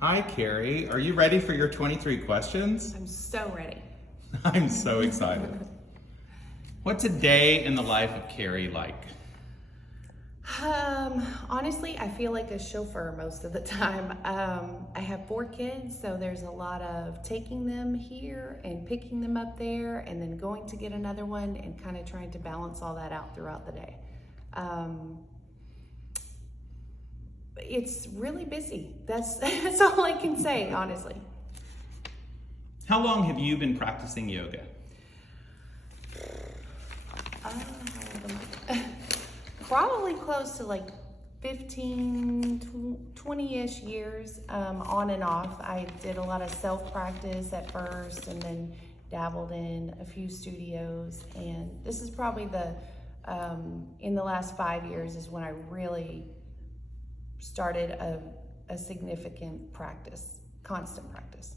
Hi, Carrie. Are you ready for your 23 questions? I'm so ready. I'm so excited. What's a day in the life of Carrie like? Honestly, I feel like a chauffeur most of the time. I have 4 kids, so there's a lot of taking them here and picking them up there and then going to get another one and kind of trying to balance all that out throughout the day. It's really busy. That's all I can say, honestly. How long have you been practicing yoga? Probably close to like 15, 20-ish years, on and off. I did a lot of self-practice at first and then dabbled in a few studios. And this is probably in the last 5 years is when I really started a significant practice, constant practice.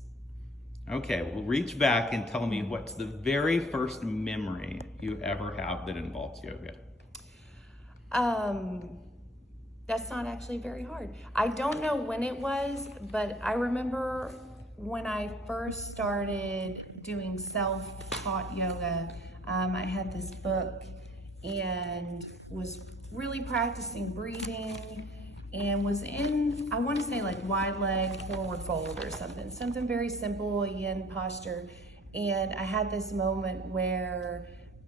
Okay, well, reach back and tell me what's the very first memory you ever have that involves yoga? That's not actually very hard. I don't know when it was, but I remember when I first started doing self-taught yoga, I had this book and was really practicing breathing and was in, I want to say like wide leg forward fold or something very simple, yin posture. And I had this moment where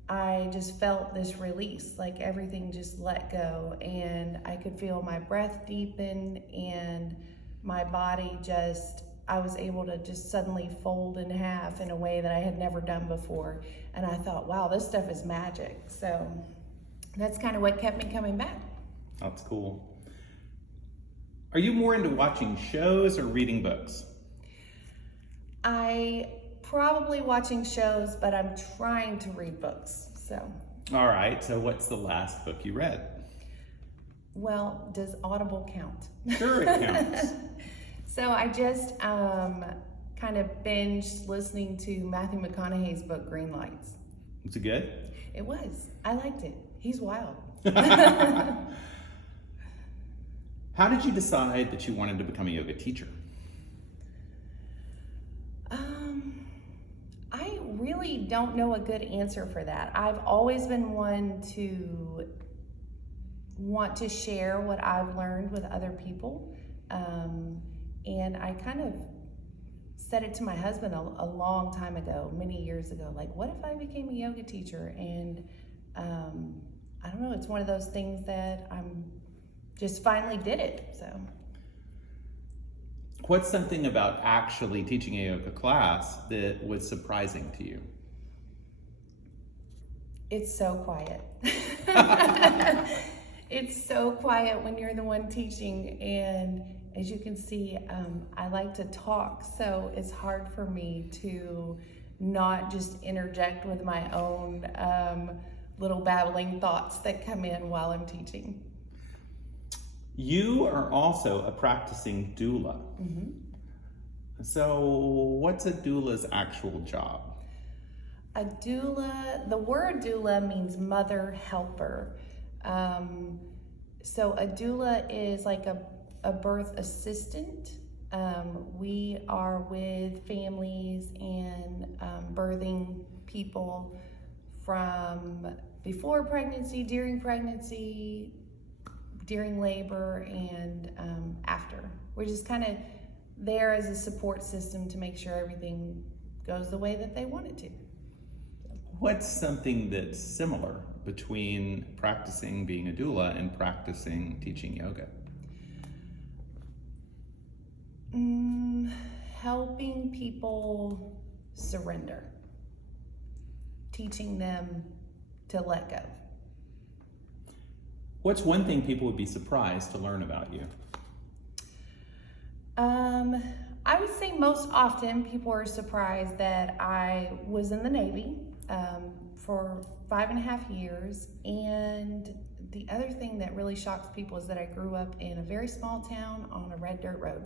I just felt this release, like everything just let go, and I could feel my breath deepen and my body I was able to just suddenly fold in half in a way that I had never done before. And I thought, wow, this stuff is magic. So that's kind of what kept me coming back. That's cool. Are you more into watching shows or reading books? I probably watching shows, but I'm trying to read books, so. All right, so what's the last book you read? Well, does Audible count? Sure, it counts. So I just kind of binged listening to Matthew McConaughey's book, Green Lights. Was it good? It was. I liked it. He's wild. How did you decide that you wanted to become a yoga teacher? I really don't know a good answer for that. I've always been one to want to share what I've learned with other people. And I kind of said it to my husband a long time ago, many years ago, like, what if I became a yoga teacher? And I don't know, it's one of those things that I'm just finally did it, so. What's something about actually teaching a yoga class that was surprising to you? It's so quiet. It's so quiet when you're the one teaching, and as you can see, I like to talk, so it's hard for me to not just interject with my own little babbling thoughts that come in while I'm teaching. You are also a practicing doula. Mm-hmm. So what's a doula's actual job? A doula, the word doula means mother helper. So a doula is like a birth assistant. We are with families and birthing people from before pregnancy, during labor, and after. We're just kind of there as a support system to make sure everything goes the way that they want it to. What's something that's similar between practicing being a doula and practicing teaching yoga? Helping people surrender. Teaching them to let go. What's one thing people would be surprised to learn about you? I would say most often people are surprised that I was in the Navy for 5.5 years, and the other thing that really shocks people is that I grew up in a very small town on a red dirt road.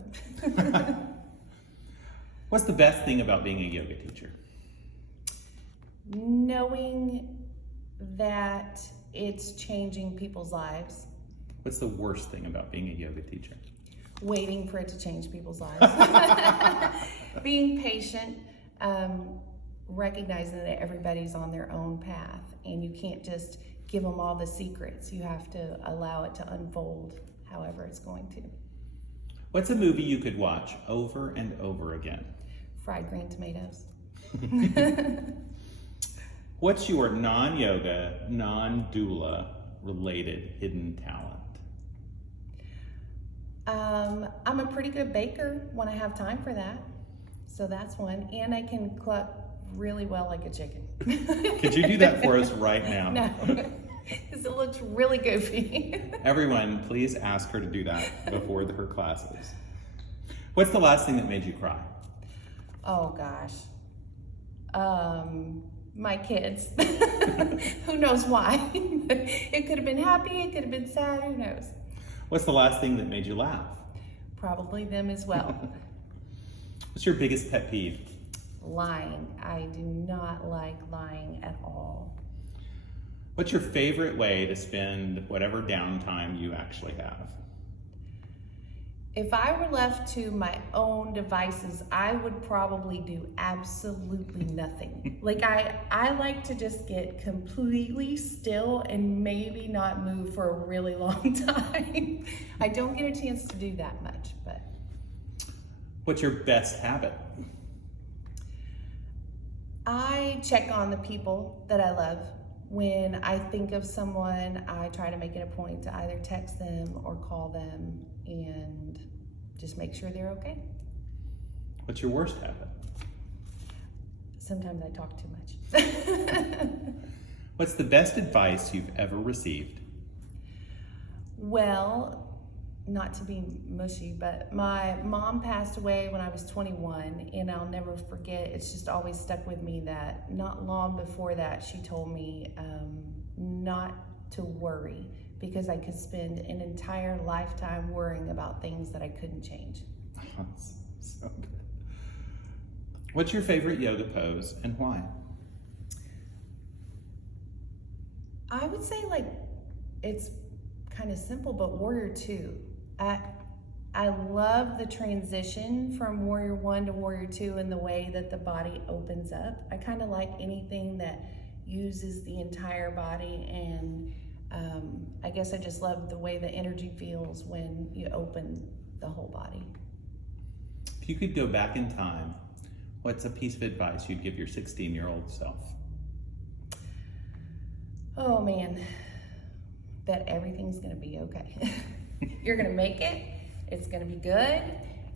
What's the best thing about being a yoga teacher? Knowing that it's changing people's lives. What's the worst thing about being a yoga teacher? waiting for it to change people's lives. Being patient, recognizing that everybody's on their own path, and you can't just give them all the secrets. You have to allow it to unfold however it's going to. What's a movie you could watch over and over again? Fried green tomatoes. What's your non-yoga, non-doula related hidden talent? I'm a pretty good baker when I have time for that. So that's one. And I can cluck really well like a chicken. Could you do that for us right now? No, because it looks really goofy. Everyone, please ask her to do that before her classes. What's the last thing that made you cry? Oh gosh. My kids. Who knows why? It could have been happy, it could have been sad, who knows? What's the last thing that made you laugh? Probably them as well. What's your biggest pet peeve? Lying. I do not like lying at all. What's your favorite way to spend whatever downtime you actually have? If I were left to my own devices, I would probably do absolutely nothing. Like I like to just get completely still and maybe not move for a really long time. I don't get a chance to do that much, but. What's your best habit? I check on the people that I love. When I think of someone, I try to make it a point to either text them or call them and just make sure they're okay. What's your worst habit? Sometimes I talk too much. What's the best advice you've ever received? Well, not to be mushy, but my mom passed away when I was 21, and I'll never forget, it's just always stuck with me that not long before that, she told me not to worry because I could spend an entire lifetime worrying about things that I couldn't change. That's so good. What's your favorite yoga pose and why? I would say it's kind of simple, but Warrior 2. I love the transition from Warrior 1 to Warrior 2 and the way that the body opens up. I kind of like anything that uses the entire body, and I guess I just love the way the energy feels when you open the whole body. If you could go back in time, what's a piece of advice you'd give your 16-year-old self? Oh man, that everything's gonna be okay. You're gonna make it, it's gonna be good,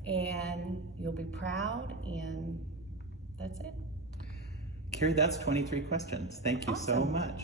and you'll be proud, and that's it. Carrie, that's 23 questions. Thank you so Awesome. much.